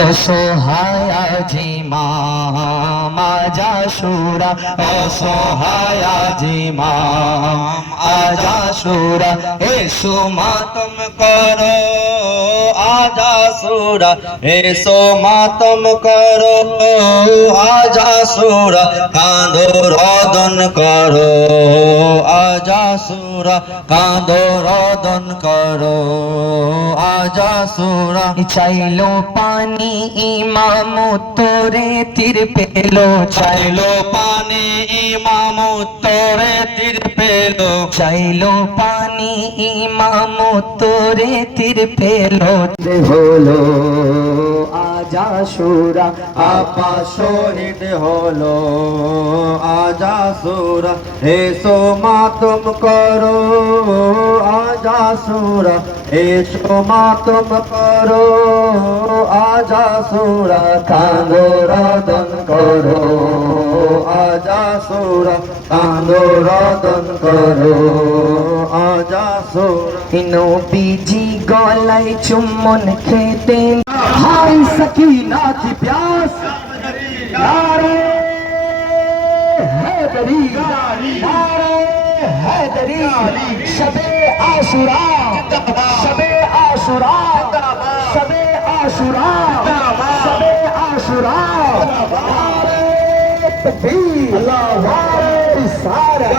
অসহায় জিমাম আজ আশুরা, অসহায় জিমাম আজ আশুরা, এসো মাতম করো আজ আশুরা, এসো মাতম করো আজ আশুরা, কাঁদো রোদন করো আজ আশুরা, কাঁদো রোদন করো আজ আশুরা। চাইলো পানি ইমাম উত্তরে তীর পেলো, চাইলো পানি ইমাম উত্তরে তীর পেলো, চাইলো পানি ইমাম উত্তরে তীর পেলো। হলো আজ আশুরা, আপা শহীদ হলো আজ আশুরা, এসো মাতম করো আজ আশুরা, এসো মাতম করো আজ আশুরা, কাঁদো রোদন করো আজ আশুরা, কাঁদো রোদন করো আজ আশুরা। নবীজি গলায় চুম্বন খেতেন, হাই সকিনা की प्यास, नारे हैदरी, नारे हैदरी, शबे आशुरा, शबे आशुरा, शबे आशुरा, शबे आशुरा, नारे तकबीर, अल्लाहु सारा।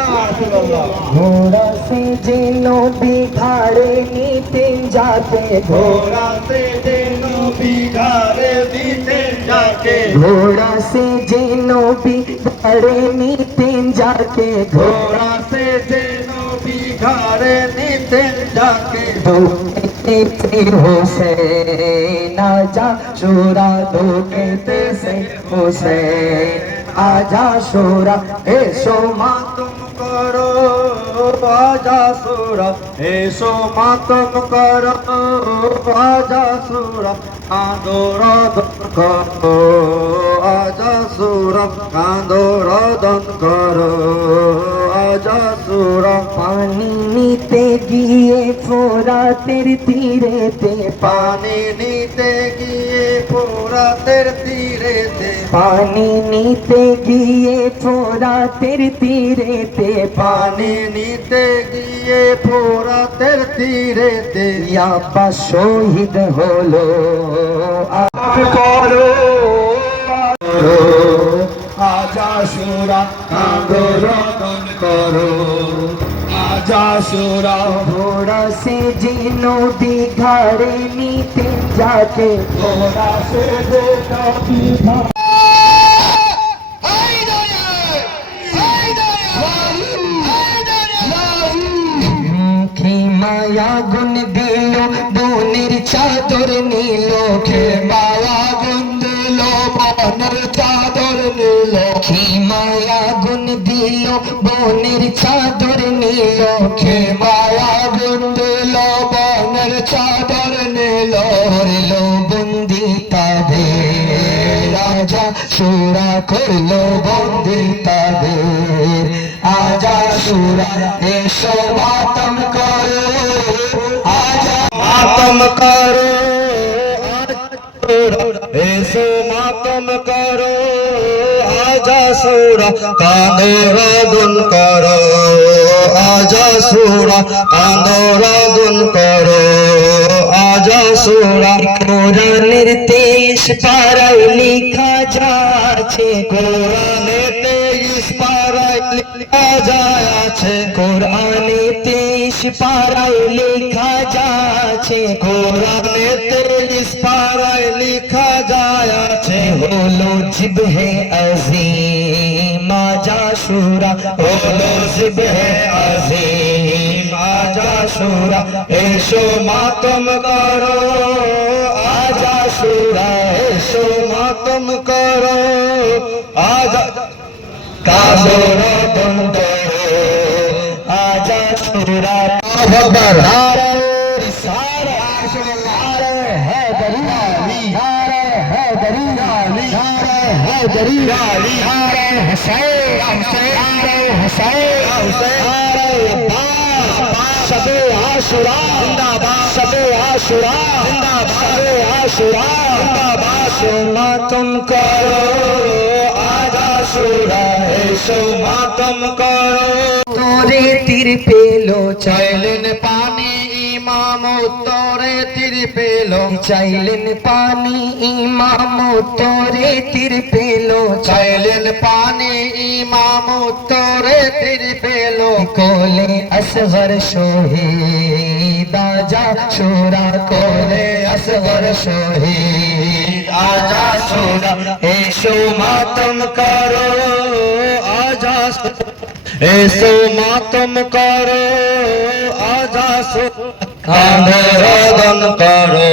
घोड़ा से जिनो बिघाड़े नीते जाते, घोड़ा से जिनो बिघाड़े नीते जाके, घोड़ा से जिनो बिघाड़े नीते जाके, घोड़ा से जिनो बिघाड़े नीते जाके, हुसैन आजा शूरा, दो कहते से हुसैन आजा शूरा, एसो मातम करो आज आशुरा, एसो मातम करो आज आशुरा, कांदो रोदन करो आज आशुरा, कांदो रोदन करो आज आशुरा। पानी नीते गिए फोरातेर तीरेते, पानी नीते गिए फोरातेर तीरेते, पानी नीते गिए फोरातेर तीरेते, पानी नीते गिए फोरातेर तीरेते, यापा शहीद हलो आप करो আজ আশুরা, কাঁদো রোদন করো আজ আশুরা। ঘোড়া से जिनो बिघाड़े नीते जाके, घोड़ा से जिनो बिघाड़े মায়া গুন দিল বনের চাদর নীল, খে মায়া গুন দিল বনের চাদর নীল, খে মায়া গুন দিল বনের চাদর নীল, খে মায়া গুন দিল বনের চাদর নীল, হলো বন্দি তাদের রাজা সুরা, করলো বন্দি তাদের আজা সুরা, এসো মাতম করো आजा मातम करो एसो मातम करो आजा सूरा, कांदो रोदन करो आजा सूरा, कांदो रोदन करो आजा सूरा। কোরআনের 23 পারায় লেখা যাচ্ছে, কোরআনের 23 পারায় লেখা যাচ্ছে, কোরআনে 23 পারায় লেখা যাচ্ছে, কোরআনে 23 পারায় লেখা যাচ্ছে, হলো জিবহে আজিম আজ আশুরা, হলো জিবহে আজিম আজ আশুরা, এসো মাতম করো আজ আশুরা, এসো মাতম করো আজ, কাঁদো রোদন করো আজ আশুরা। আকবার, নারে রিসালা, নারে हैदरी, नारे हैदरी, नारे हैदरी, नारे हुसैन, नारे हुसैन, नारे अब्बास, शबे आशुरा जिंदाबाद, शबे आशुरा जिंदाबाद, शबे आशुरा जिंदाबाद। এসো মাতম করো আজ আশুরা এসো মাতম করো তোরে তীর পেলো চাইলেন পানি ইমাম উত্তরে তীর পেল চাইলেন পানি ইমাম তোরে তীর পেলো চাইলেন পানি ইমাম উত্তরে তীর পেল কোলে আসগর শহীদ আজা শুরা কোলে আসগর শহীদ আজা সুরা এসো মাতম করো আজা এসো মাতম করো আজা কাঁদরদন করো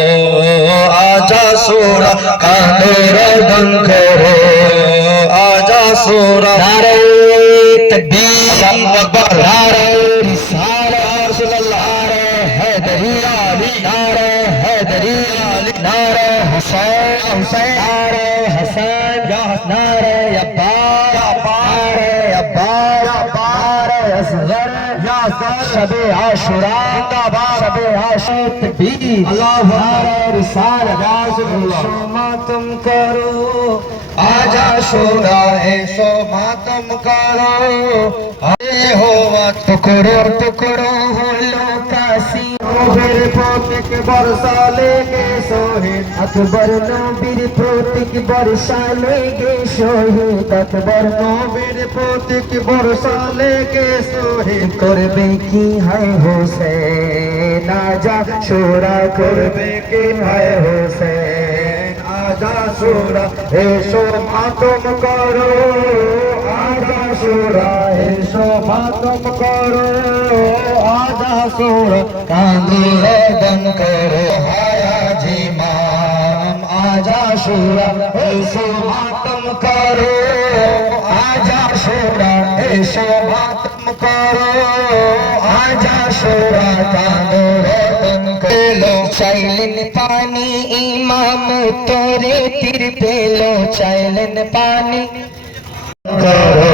আজা সুরা কাঁদরদন করো আজা সুরা নারে তকবীর আকবার নারে রিসালা রাসূলুল্লাহ নারে हैदरी नारे हैदरी नारे हुसैन हुसैन नारे हसन नारे अब्बास नारे अब्बास नारे असगर शबे आशुरा शबे आशुरा तकबीर अल्लाहु नारे रिसाला रासूलुल्लाह मातम करो आजा शुरा एसो मातम करो अरे होवा टुकड़ो टुकड़ो हलो कासी নবীর প্রতীক বর্ষা লেগে শহীদ আকবর নবীর প্রতীক বর্ষা লেগে শহীদ আকবর নবীর প্রতীক বর্ষা লেগে শহীদ করবে কি হয় হোসেন আজা শুরা করবে কি হয় হোসেন আজা শুরা এসো মাতম করো আজা শুরা এসো মাতম করো আজা শুরা কাঁদরদন করো হায়াজি মাম আজা শুরা এসো মাতম করো আজা শুরা এসো মাতম করো আজা শুরা কাঁদরদন করো চাইলেন পানি ইমাম তোরে তীর পেলো চাইলেন পানি করো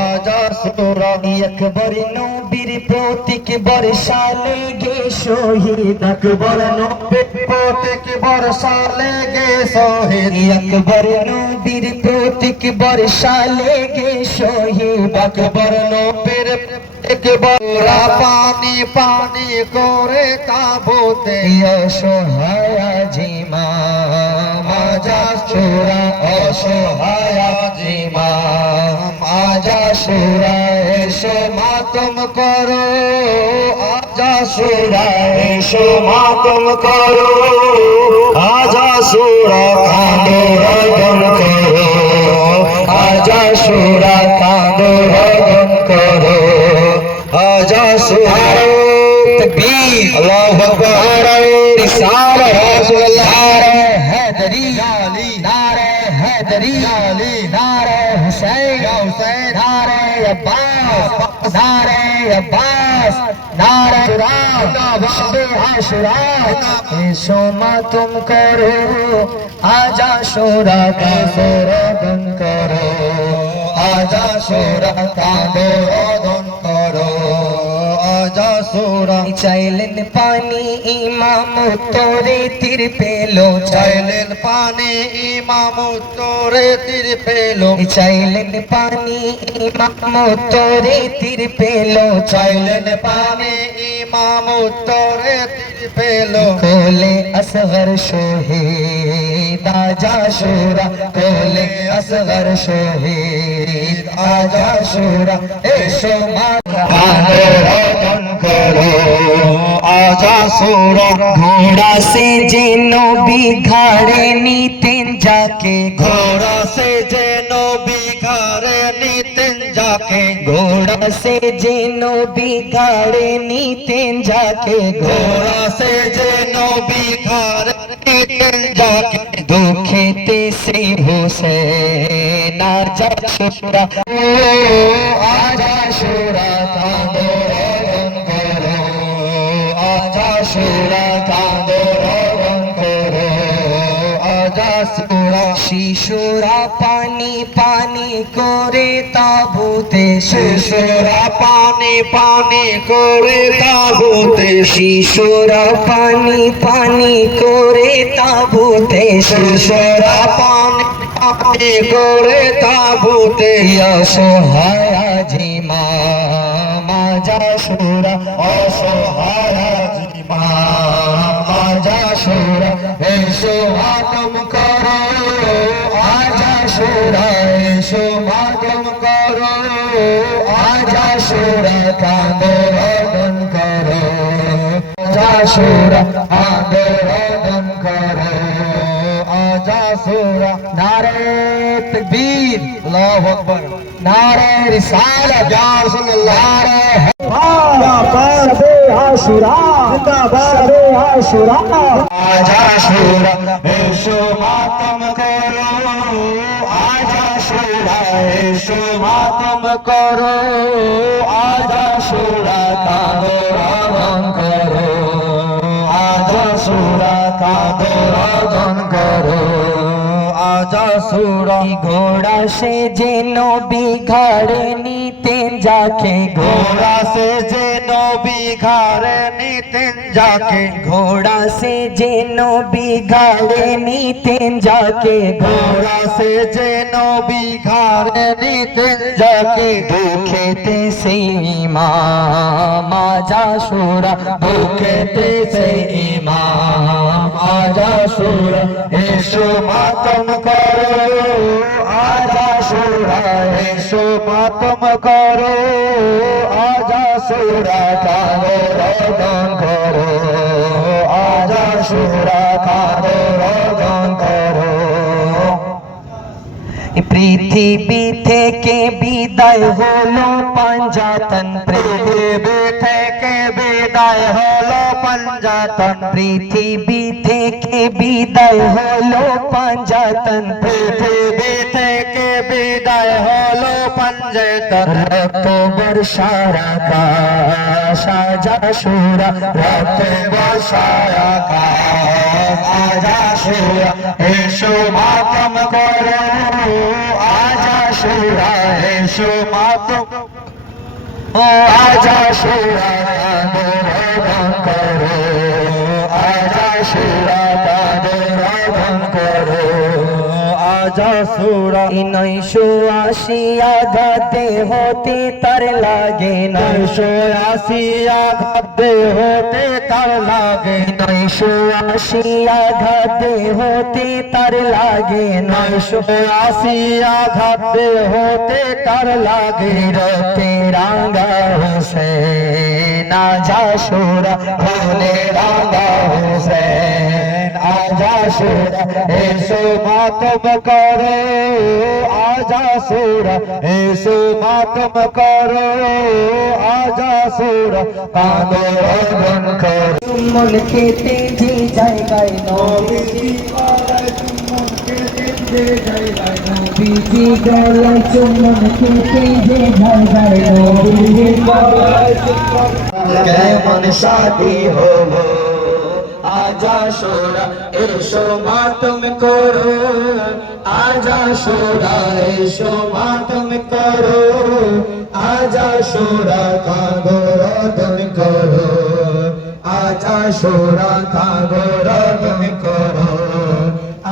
আজা শুরা আকবর নবীর প্রতীক বর্ষা লেগে শহীদ আকবর নবীর প্রতীক বর্ষা লেগে শহীদ আকবর নবীর প্রতীক বর্ষা লেগে শহীদ আকবর নবীর প্রতীক বর্ষা পানি পানি করে তাবুতে অসহায় জিমাম আজা শুরা অসহায় জিমাম আজা শুরা এসো মাতম করো আজা শুরা এসো মাতম করো আজা শুরা কাঁদরদন করো আজা শুরা কাঁদরদন করো আজা শুরা तकबीर আল্লাহু আকবার रिसाला रासूलुल्लाह नारे हैदरी नारे हैदरी नारे हुसैन नारे अब्बास नारे अब्बास नारे शबे आशुरा एसो मातम करो आजा शुरा कादरदन करो आजा शुरा कादरदन करो আজা শুরা চাইলেন পানি ইমাম তোরে তীর পেলো চাইলেন পানি ইমাম উত্তরে তীর পেল চাইলেন পানি ইমাম তোরে তীর পেলো চাইলেন পানি ইমাম উত্তরে তীর পেল কোলে আসগর শহীদ আজা শুরা কোলে আসগর শহীদ আজা শুরা এসো কাঁদরদন করো আজা শুরা ঘোড়া সে যে নবী ঘাড়ে নিতেন যাকে ঘোড়া সে যে নবী ঘরে নিতেন যাকে ঘোড়া সে যে নবী ঘাড়ে নিতেন যাকে ঘোড়া সে যে নবী ঘরে নিতেন যাকে দুঃখেতে শ্রী হোসেন আজা শুরা আজা শুরা কাঁদরদন করো আজা শুরা কাঁদরদন করো আজা শুরা শিশুরা পানি পানি করে তাবুতে, শিশুরা পানি পানি করে তাবুতে, শিশুরা পানি পানি করে তাবুতে, শিশুরা পানি পানি করে তাবুতে, অসহায় আজি মা যাসুরা, অসহায় আজি মা যাসুরা, এসো মাতম করো আজাসুরা, এসো মাতম করো আজাসুরা, আন্দোলন করো আজাসুরা, আন্দোলন করো আজাসুরা। নারে তাকবীর, আল্লাহু আকবার, নারে রিসালাত, ইয়া রাসূলুল্লাহ, জিন্দাবাদ আশুরা, জিন্দাবাদ আশুরা, আজাসুরা, এসো মাতম করো আজাসুরা, এসো মাতম করো আজাসুরা, আন্দোলন করো আজাসুরা, আন্দোলন করো আজাসুরা। ঘোড়া সে যে নবী ঘাড়ে নিতেন যাকে, ঘোড়া সে যে নবী ঘাড়ে নিতেন যাকে, ঘোড়া সে যে নবী ঘাড়ে নিতেন যাকে, ঘোড়া সে যে নবী ঘাড়ে নিতেন যাকে, দুঃখেতে সেই ইমাম আজাসুরা, দুঃখেতে সেই ইমাম আজাসুরা, এসো মাতম করো আজাসুরা, এসো মাতম করো আজাসুরা, আন্দোলন করো আজাসুরা, আন্দোলন করো। পৃথিবী থেকে বিদায় হলো পাঞ্জাতন, পৃথিবী থেকে বিদায় হলো পাঞ্জাতন, পৃথিবী থেকে বিদায় হলো পাঞ্জাতন, পৃথিবী থেকে বিদায় হলো পাঞ্জাতন, রক্ত বর্ষার আকাশ আজাসুরা, রক্ত বর্ষায় আকাশ আজাসুরা, এসো মাতম করো আজাসুরা, এসো মাতম ও আজাসুরা, আন্দোলন করো আজাসুরা, আন্দোলন করো আজাসুরা। 980 আঘাতে হতে তার লাগে, 980 আঘাতে হতে তার লাগে, 980 আঘাতে হতে তার লাগে, 980 আঘাতে হতে তার লাগে, রক্তে রাঙা হোসেন আজাসুরা, খুনে রাঙা হোসেন আজাসুরা, এসো মাতম করো আজাসুরা, এসো মাতম করো আজাসুরা, আন্দোলন করো। চুম্বন খেতে যে জায়গায় নবীজি গলায় চুম্বন খেতে যে জায়গায় নবীজি গলায় কেমন শাদি হলো আজাসুরা, এসো মাতম করো আজাসুরা, এসো মাতম করো আজাসুরা, কাগরদন করো আজাসুরা, কাগরদন করো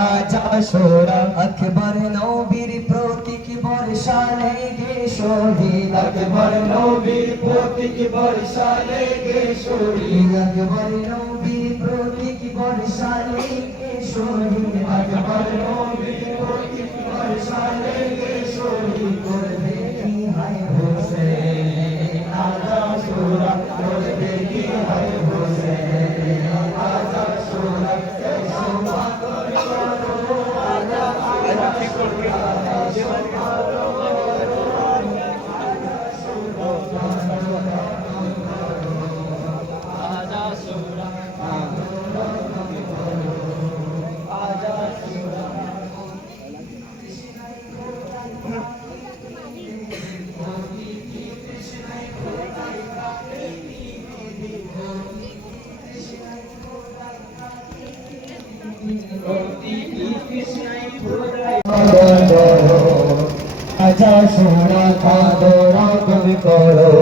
আজাসুরা। আকবর নবীর প্রতীক বর্ষালে গে শহীদ, আকবর নবীর প্রতীক বর্ষালে গে শহীদ, আকবর নবীর প্রতীক বর্ষালে গে শহীদ, আকবর নবীর প্রতীক বর্ষালে গে শহীদ, করবে কি হায় হোসেন আজাসুরা, করবে কি হায় হোসেন আজাসুরা, এসো মাতম করো কৃষ্ণাই খোদাই आजा शोरा का दौरा तुम करो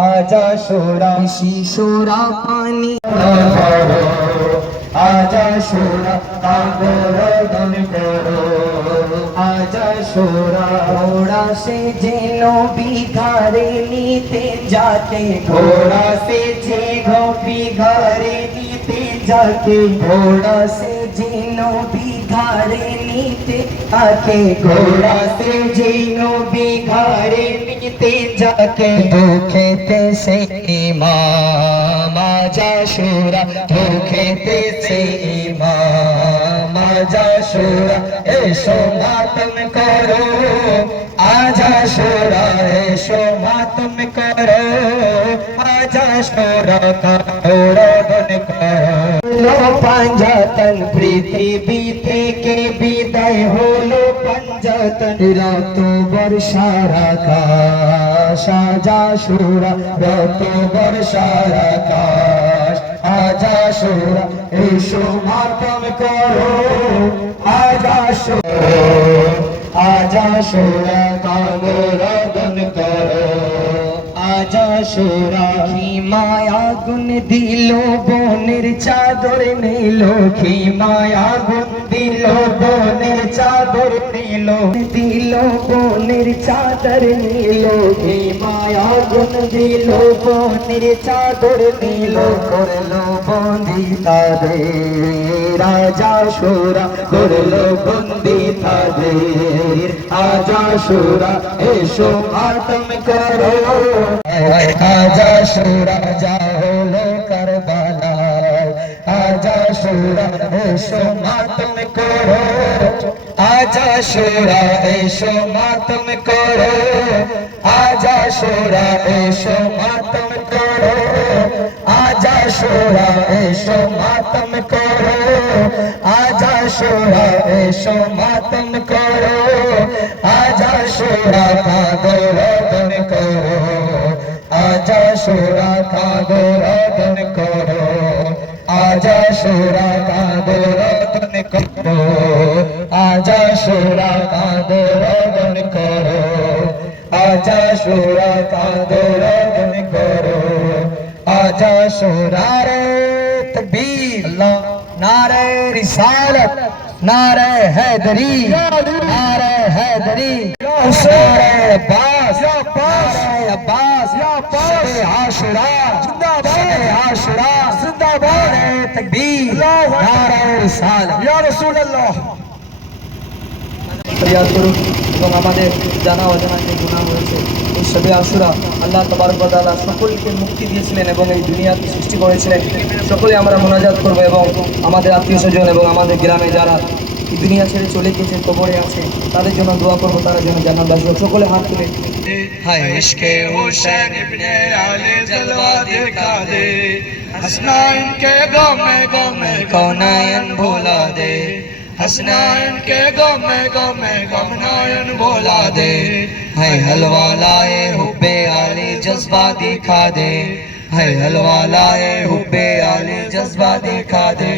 आजा शोरा शीशोरा पानी आजा शोरा का दौरा तुम करो आजा शोरा घोड़ा से जेनो बिघारे नीते जाके घोड़ा से जेनो बिघारे नीते जाके घोड़ा से जेनो बिघारे नीते आके घोड़ा से जेनो बिघारे नीते जाके धोखेते से इमाम आजा शोरा धोखेते से इमाम आजा शोरा ऐशो मातम करो आजा शोरा ऐशो मातम करो आजा शोरा का रोदन करो लो पंजातन पृथ्वी থেকে বিদায় হলো पंजातन রাতো বর্ষার আকাশ আজা শোরা রাতো বর্ষার আকাশ आजा शोरा ऐशो मातम करो आजा शोरा का रोदन करो आजा शोरा माया गुन दिलो बोनेर चादर नीलो की माया गुन दिलो बोनेर चादर नीलो दिलो बोनेर चादर नीलो की माया गुन दिलो बोनेर चादर नीलो करलो बंदी तादेर आजा शोरा करलो बंदी तादेर आजा शोरा ऐशो मातम करो आजा शोरा जाओ लो करबला आजा शोरा ऐशो मातम करो आजा शोरा ऐशो मातम करो आजा शोरा ऐशो मातम करो आजा शोरा ऐशो मातम करो आजा शोरा ऐशो मातम करो आजा शोरा का रोदन करो आजा शोरा का रोदन करो आजा शोरा का रोदन करो आजा शोरा का रोदन करो आजा शोरा का रोदन करो आजा शोरा रे तकबीर नारे रिसालत नारे हैदरी नारे हैदरी नारे अब्बास नारे अब्बास शबे आशुरा जिंदाबाद शबे आशुरा जिंदाबाद नारे तकबीर नारे रिसालत या रसूल अल्लाह ফরিয়াদ করুন এবং আমাদের জানা অজানা যে গুনাহ হয়েছে এই শবে আশুরা আল্লাহ তাবারক ওয়া তাআলা সকলকে মুক্তি দিয়েছিলেন এবং এই দুনিয়াকে সৃষ্টি করেছিলেন সকলে আমরা মুনাজাত করব এবং আমাদের আত্মীয়স্বজন এবং আমাদের গ্রামে যারা এই দুনিয়া ছেড়ে চলে গেছে কবরে আছে তাদের জন্য দোয়া করব তারা যেন জান্নাতবাসী হোক সকলে হাত তুলে हाय इश्क़े हुसैन इब्ने आले जलवा दिखा दे हसनैन के गम में कौनायन भुला दे हसनैन के गम में कौनायन भुला दे हाय हलवा लाए हुब्बे आले जज्बा दिखा दे हाय हलवा लाए हुब्बे आले जज्बा दिखा दे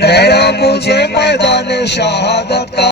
रहना मुझे मैदान शहादत का